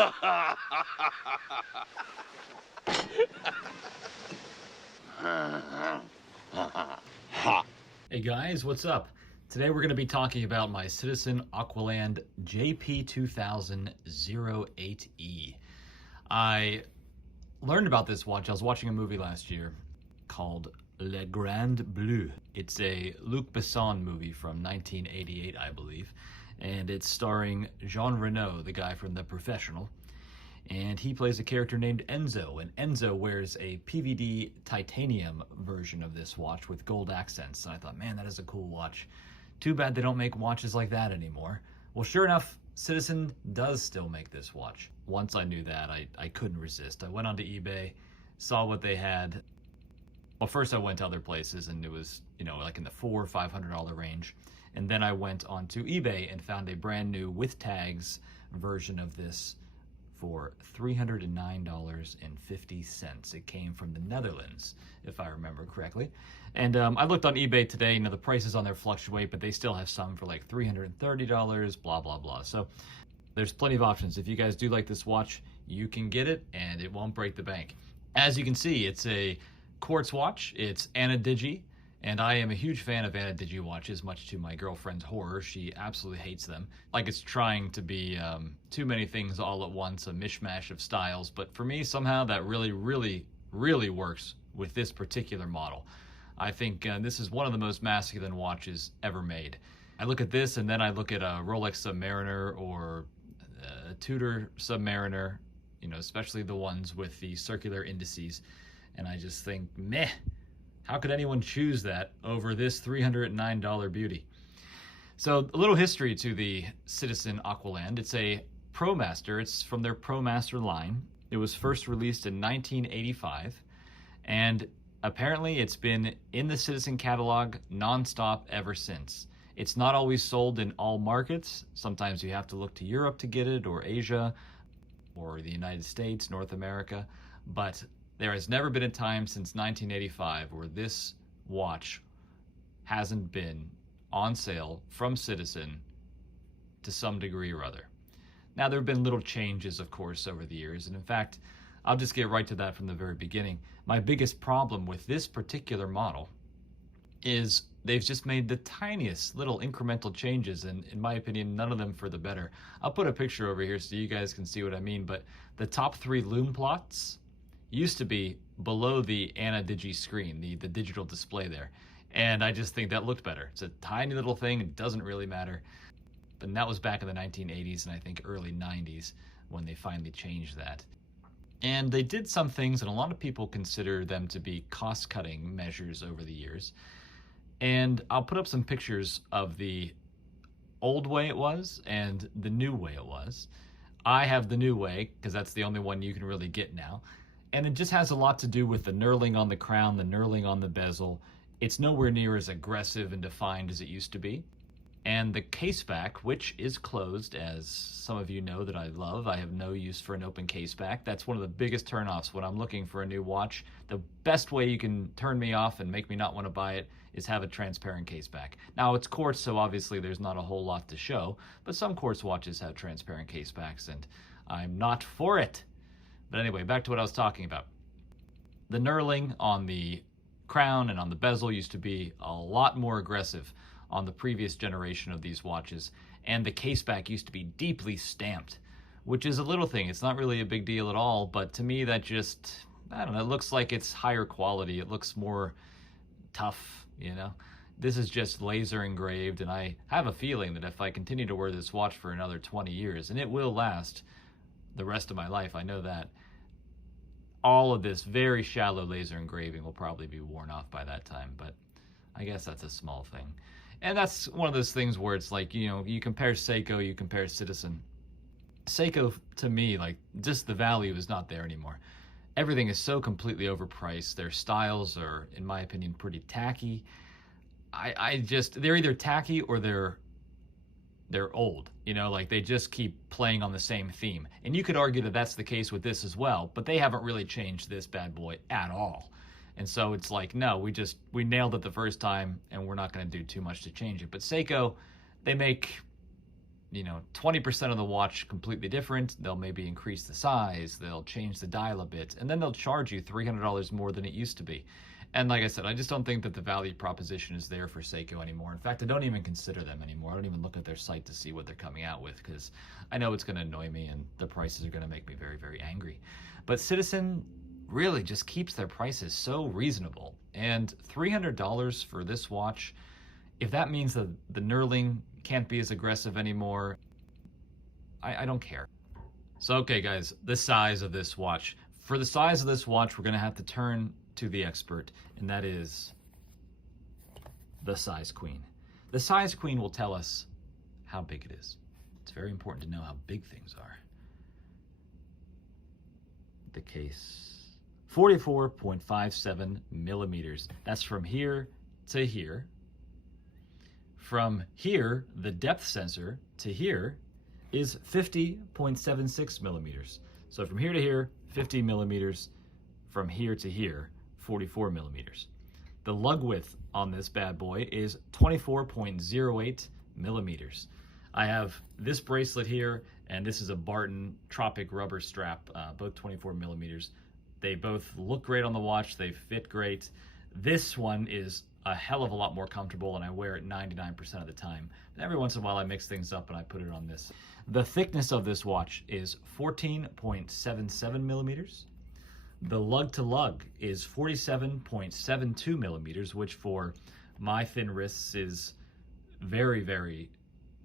Hey guys, what's up? Today we're going to be talking about my Citizen Aqualand JP2000-08E. I learned about this watch. I was watching a movie last year called Le Grand Bleu. It's a Luc Besson movie from 1988, I believe, and it's starring Jean Reno, the guy from The Professional, and he plays a character named Enzo, and Enzo wears a PVD titanium version of this watch with gold accents, and I thought, man, that is a cool watch. Too bad they don't make watches like that anymore. Well, sure enough, Citizen does still make this watch. Once I knew that, I couldn't resist. I went onto eBay, saw what they had. Well, first I went to other places and it was, like in the $400 or $500 range. And then I went onto eBay and found a brand new with tags version of this for $309.50. It came from the Netherlands, if I remember correctly. And I looked on eBay today, the prices on there fluctuate, but they still have some for like $330, blah, blah, blah. So there's plenty of options. If you guys do like this watch, you can get it and it won't break the bank. As you can see, it's a quartz watch. It's Anadigi, and I am a huge fan of Anadigi watches, much to my girlfriend's horror. She absolutely hates them. Like it's trying to be too many things all at once, a mishmash of styles. But for me, somehow that really, really, really works with this particular model. I think this is one of the most masculine watches ever made. I look at this and then I look at a Rolex Submariner or a Tudor Submariner, especially the ones with the circular indices. And I just think, meh, how could anyone choose that over this $309 beauty? So a little history to the Citizen Aqualand. It's a ProMaster. It's from their ProMaster line. It was first released in 1985. And apparently it's been in the Citizen catalog nonstop ever since. It's not always sold in all markets. Sometimes you have to look to Europe to get it, or Asia, or the United States, North America. But there has never been a time since 1985 where this watch hasn't been on sale from Citizen to some degree or other. Now, there have been little changes, of course, over the years. And in fact, I'll just get right to that from the very beginning. My biggest problem with this particular model is they've just made the tiniest little incremental changes, and in my opinion, none of them for the better. I'll put a picture over here so you guys can see what I mean, but the top three lume plots used to be below the Anadigi screen, the digital display there. And I just think that looked better. It's a tiny little thing, it doesn't really matter. But that was back in the 1980s and I think early 90s when they finally changed that. And they did some things, and a lot of people consider them to be cost-cutting measures over the years. And I'll put up some pictures of the old way it was and the new way it was. I have the new way, because that's the only one you can really get now. And it just has a lot to do with the knurling on the crown, the knurling on the bezel. It's nowhere near as aggressive and defined as it used to be. And the caseback, which is closed, as some of you know that I love. I have no use for an open caseback. That's one of the biggest turnoffs when I'm looking for a new watch. The best way you can turn me off and make me not want to buy it is have a transparent caseback. Now, it's quartz, so obviously there's not a whole lot to show, but some quartz watches have transparent casebacks, and I'm not for it. But anyway, back to what I was talking about. The knurling on the crown and on the bezel used to be a lot more aggressive on the previous generation of these watches, and the caseback used to be deeply stamped, which is a little thing. It's not really a big deal at all, but to me that just, I don't know, it looks like it's higher quality. It looks more tough, This is just laser engraved, and I have a feeling that if I continue to wear this watch for another 20 years, and it will last the rest of my life, I know that, all of this very shallow laser engraving will probably be worn off by that time, but I guess that's a small thing. And that's one of those things where it's like, you compare Seiko, you compare Citizen. Seiko, to me, just the value is not there anymore. Everything is so completely overpriced. Their styles are, in my opinion, pretty tacky. They're either tacky or they're old, they just keep playing on the same theme. And you could argue that that's the case with this as well, but they haven't really changed this bad boy at all. And so it's like, no, we nailed it the first time and we're not going to do too much to change it. But Seiko, they make 20% of the watch completely different. They'll maybe increase the size, they'll change the dial a bit, and then they'll charge you $300 more than it used to be. And like I said, I just don't think that the value proposition is there for Seiko anymore. In fact, I don't even consider them anymore. I don't even look at their site to see what they're coming out with, because I know it's going to annoy me and the prices are going to make me very, very angry. But Citizen really just keeps their prices so reasonable. And $300 for this watch, if that means that the knurling can't be as aggressive anymore, I don't care. So, okay, guys, the size of this watch. For the size of this watch, we're going to have to turn to the expert, and that is the size queen. The size queen will tell us how big it is. It's very important to know how big things are. The case, 44.57 millimeters. That's from here to here. From here, the depth sensor, to here is 50.76 millimeters. So from here to here, 50 millimeters. From here to here, 44 millimeters. The lug width on this bad boy is 24.08 millimeters. I have this bracelet here, and this is a Barton Tropic rubber strap, both 24 millimeters. They both look great on the watch, they fit great. This one is a hell of a lot more comfortable, and I wear it 99% of the time. But every once in a while I mix things up and I put it on this. The thickness of this watch is 14.77 millimeters. The lug to lug is 47.72 millimeters, which for my thin wrists is very, very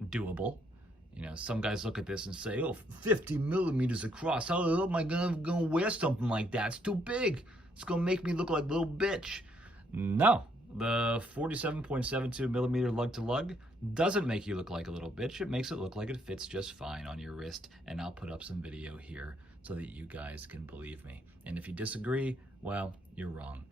doable. Some guys look at this and say, oh, 50 millimeters across. How am I gonna wear something like that? It's too big. It's gonna make me look like a little bitch. No, the 47.72 millimeter lug to lug doesn't make you look like a little bitch. It makes it look like it fits just fine on your wrist, and I'll put up some video here so that you guys can believe me. And if you disagree, well, you're wrong.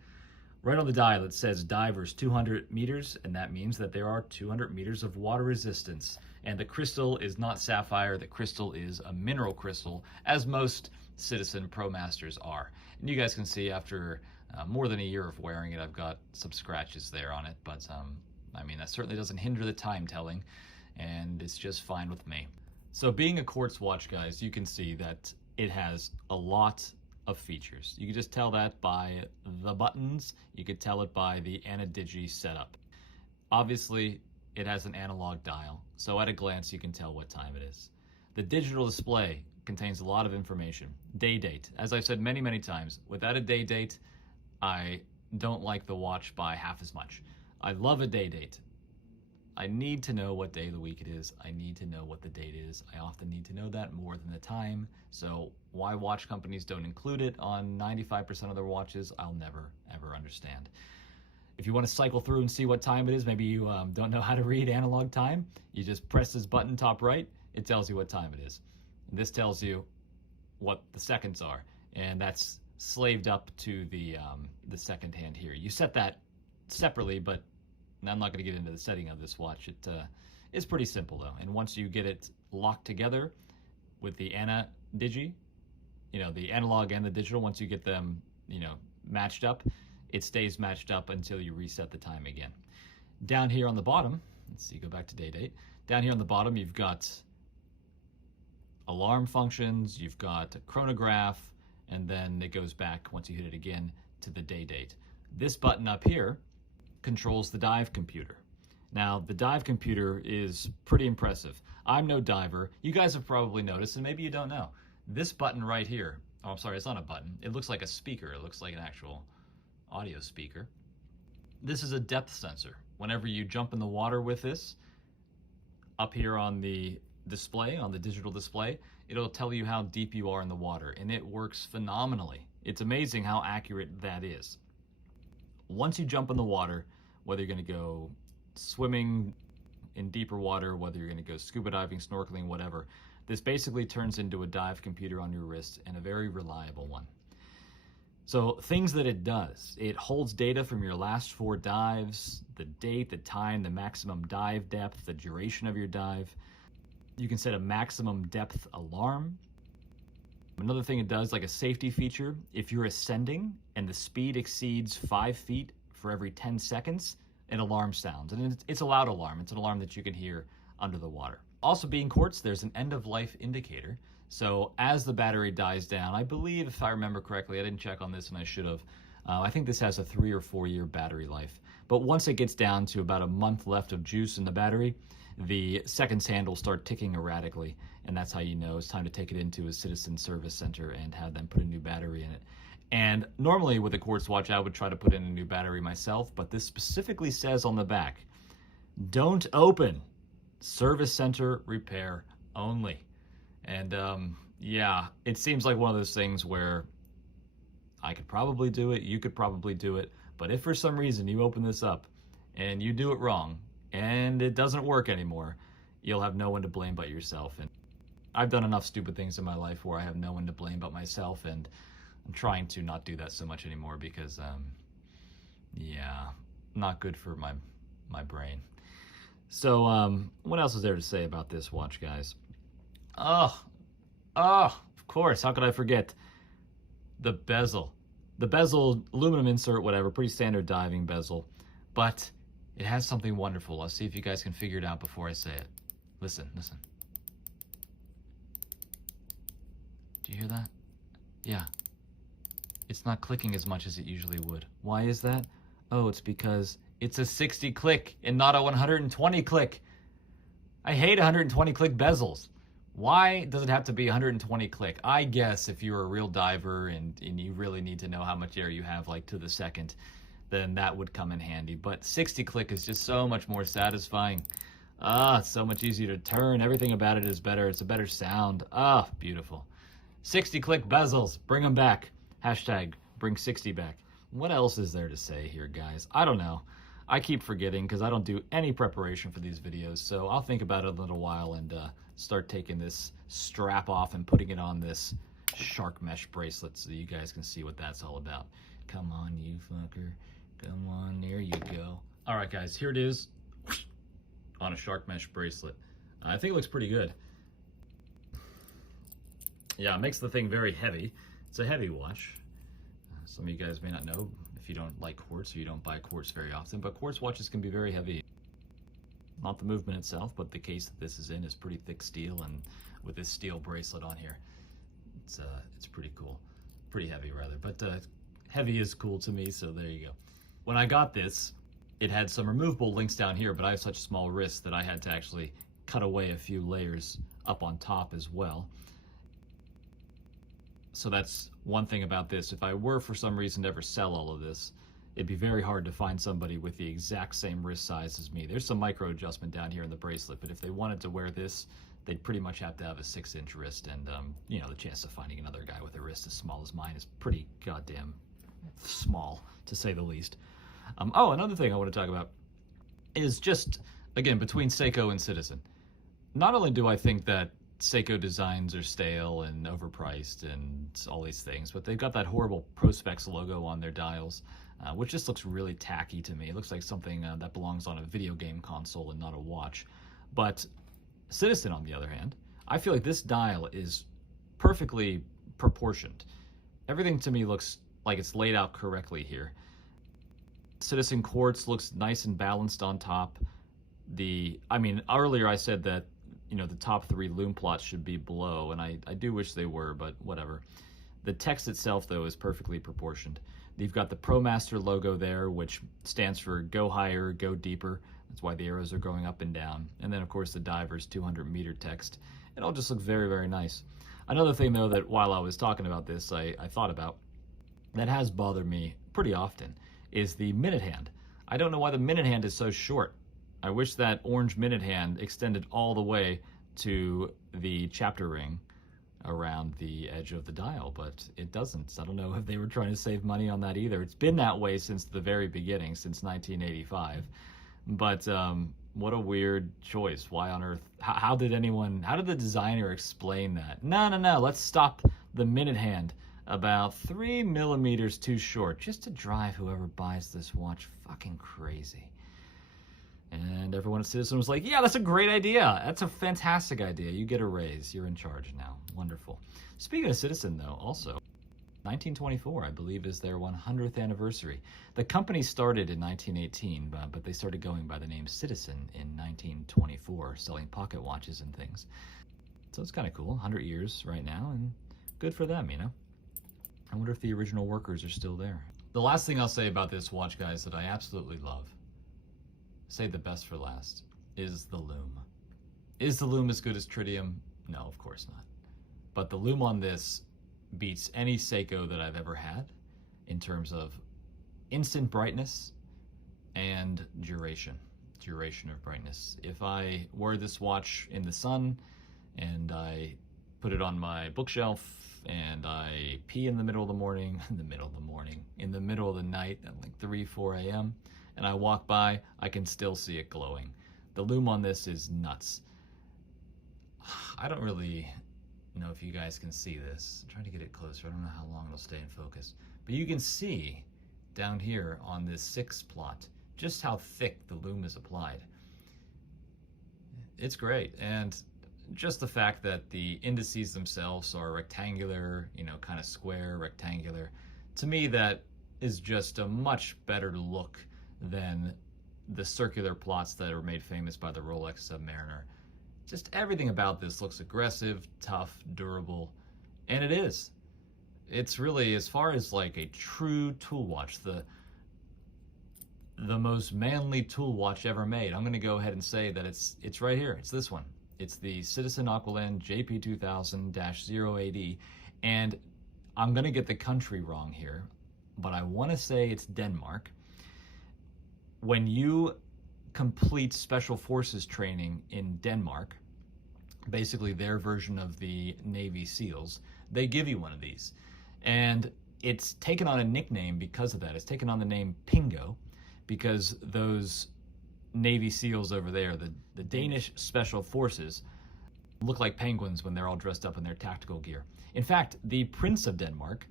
Right on the dial, it says divers 200 meters, and that means that there are 200 meters of water resistance. And the crystal is not sapphire, the crystal is a mineral crystal, as most Citizen Pro Masters are. And you guys can see after more than a year of wearing it, I've got some scratches there on it, but that certainly doesn't hinder the time telling, and it's just fine with me. So being a quartz watch, guys, you can see that it has a lot of features. You can just tell that by the buttons. You could tell it by the Ana-Digi setup. Obviously, it has an analog dial, so at a glance you can tell what time it is. The digital display contains a lot of information. Day date. As I've said many, many times, without a day date, I don't like the watch by half as much. I love a day date. I need to know what day of the week it is. I need to know what the date is. I often need to know that more than the time. So why watch companies don't include it on 95% of their watches, I'll never, ever understand. If you want to cycle through and see what time it is, maybe you don't know how to read analog time, you just press this button top right, it tells you what time it is. And this tells you what the seconds are, and that's slaved up to the second hand here. You set that separately, but I'm not going to get into the setting of this watch. It is pretty simple though, and once you get it locked together with the Ana-Digi, the analog and the digital, once you get them, matched up, it stays matched up until you reset the time again. Down here on the bottom, let's see, go back to day date. Down here on the bottom, you've got alarm functions, you've got a chronograph, and then it goes back, once you hit it again, to the day date. This button up here controls the dive computer. Now, the dive computer is pretty impressive. I'm no diver. You guys have probably noticed, and maybe you don't know. This button right here, oh, I'm sorry, it's not a button. It looks like a speaker. It looks like an actual audio speaker. This is a depth sensor. Whenever you jump in the water with this, up here on the display, on the digital display, it'll tell you how deep you are in the water, and it works phenomenally. It's amazing how accurate that is. Once you jump in the water, whether you're going to go swimming in deeper water, whether you're going to go scuba diving, snorkeling, whatever, this basically turns into a dive computer on your wrist, and a very reliable one. So things that it does, it holds data from your last 4 dives, the date, the time, the maximum dive depth, the duration of your dive. You can set a maximum depth alarm. Another thing it does, like a safety feature, if you're ascending and the speed exceeds 5 feet for every 10 seconds, an alarm sounds. And it's a loud alarm. It's an alarm that you can hear under the water. Also being quartz, there's an end-of-life indicator. So as the battery dies down, I believe, if I remember correctly, I didn't check on this and I should have, I think this has a 3 or 4 year battery life. But once it gets down to about a month left of juice in the battery, the seconds hand will start ticking erratically, and that's how you know it's time to take it into a Citizen service center and have them put a new battery in it. And normally with a quartz watch, I would try to put in a new battery myself, but this specifically says on the back, don't open, service center repair only. And yeah, it seems like one of those things where I could probably do it, you could probably do it, but if for some reason you open this up and you do it wrong and it doesn't work anymore, you'll have no one to blame but yourself. And I've done enough stupid things in my life where I have no one to blame but myself, and I'm trying to not do that so much anymore because, yeah, not good for my brain. So, what else is there to say about this watch, guys? Oh, of course, how could I forget? The bezel. The bezel, aluminum insert, whatever, pretty standard diving bezel. But it has something wonderful. I'll see if you guys can figure it out before I say it. Listen, listen. Do you hear that? Yeah. It's not clicking as much as it usually would. Why is that? Oh, it's because it's a 60 click and not a 120 click. I hate 120 click bezels. Why does it have to be 120 click? I guess if you're a real diver and you really need to know how much air you have, like to the second, then that would come in handy. But 60 click is just so much more satisfying. It's so much easier to turn. Everything about it is better. It's a better sound. Beautiful. 60 click bezels, bring them back. Hashtag bring 60 back. What else is there to say here, guys? I don't know. I keep forgetting because I don't do any preparation for these videos, so I'll think about it a little while and start taking this strap off and putting it on this shark mesh bracelet so you guys can see what that's all about. Come on, you fucker. Come on, there you go. All right, guys, here it is on a shark mesh bracelet. I think it looks pretty good. Yeah, it makes the thing very heavy. It's a heavy watch. Some of you guys may not know if you don't like quartz or you don't buy quartz very often, but quartz watches can be very heavy. Not the movement itself, but the case that this is in is pretty thick steel, and with this steel bracelet on here, it's pretty cool. Pretty heavy, rather, but heavy is cool to me, so there you go. When I got this, it had some removable links down here, but I have such small wrists that I had to actually cut away a few layers up on top as well. So that's one thing about this. If I were for some reason to ever sell all of this, it'd be very hard to find somebody with the exact same wrist size as me. There's some micro adjustment down here in the bracelet, but if they wanted to wear this, they'd pretty much have to have a 6-inch wrist, and you know, the chance of finding another guy with a wrist as small as mine is pretty goddamn small, to say the least. Oh, another thing I want to talk about is just, again, between Seiko and Citizen. Not only do I think that Seiko designs are stale and overpriced and all these things, but they've got that horrible Prospex logo on their dials, which just looks really tacky to me. It looks like something that belongs on a video game console and not a watch. But Citizen, on the other hand, I feel like this dial is perfectly proportioned. Everything to me looks like it's laid out correctly here. Citizen quartz looks nice and balanced on top. I mean, earlier I said that, you know, the top 3 loom plots should be below, and I do wish they were, but whatever. The text itself, though, is perfectly proportioned. You've got the ProMaster logo there, which stands for go higher, go deeper. That's why the arrows are going up and down. And then, of course, the diver's 200-meter text. It all just looks very, very nice. Another thing, though, that while I was talking about this, I thought about, that has bothered me pretty often, is the minute hand. I don't know why the minute hand is so short. I wish that orange minute hand extended all the way to the chapter ring around the edge of the dial, but it doesn't. So I don't know if they were trying to save money on that either. It's been that way since the very beginning, since 1985. But what a weird choice. Why on earth? How did the designer explain that? No, let's stop the minute hand about 3 millimeters too short, just to drive whoever buys this watch fucking crazy. And everyone at Citizen was like, yeah, that's a great idea. That's a fantastic idea. You get a raise. You're in charge now. Wonderful. Speaking of Citizen, though, also, 1924, I believe, is their 100th anniversary. The company started in 1918, but they started going by the name Citizen in 1924, selling pocket watches and things. So it's kind of cool, 100 years right now, and good for them, you know? I wonder if the original workers are still there. The last thing I'll say about this watch, guys, that I absolutely love, say the best for last, is the lume. Is the lume as good as tritium? No, of course not. But the lume on this beats any Seiko that I've ever had in terms of instant brightness and duration of brightness. If I wore this watch in the sun and I put it on my bookshelf and I pee in the middle of the morning, in the middle of the night at like 3, 4 a.m., and I walk by, I can still see it glowing. The lume on this is nuts. I don't really know if you guys can see this. I'm trying to get it closer. I don't know how long it'll stay in focus. But you can see down here on this 6 plot just how thick the lume is applied. It's great. And just the fact that the indices themselves are rectangular, you know, kind of square, rectangular, to me that is just a much better look than the circular plots that are made famous by the Rolex Submariner. Just everything about this looks aggressive, tough, durable, and it is. It's really, as far as like a true tool watch, the most manly tool watch ever made. I'm going to go ahead and say that it's right here. It's this one. It's the Citizen Aqualand JP2000-080, and I'm going to get the country wrong here, but I want to say it's Denmark. When you complete Special Forces training in Denmark, basically their version of the Navy SEALs, they give you one of these. And it's taken on a nickname because of that. It's taken on the name Pingo because those Navy SEALs over there, the Danish Special Forces, look like penguins when they're all dressed up in their tactical gear. In fact, the Prince of Denmark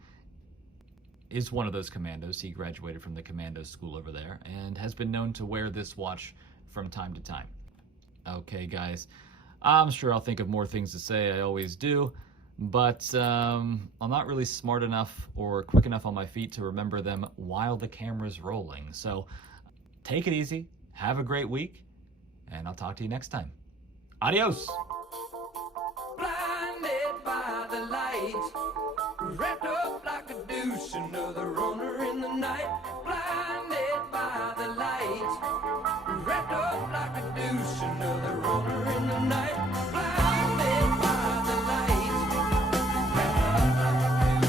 is one of those commandos. He graduated from the commando school over there and has been known to wear this watch from time to time. Okay, guys, I'm sure I'll think of more things to say. I always do, but I'm not really smart enough or quick enough on my feet to remember them while the camera's rolling. So take it easy, have a great week, and I'll talk to you next time. Adios! Blinded by the light, wrapped up like a douche, another runner in the night. Blinded by the light, wrapped up like a douche, another runner in the night. Blinded by the light, wrapped up like a douche.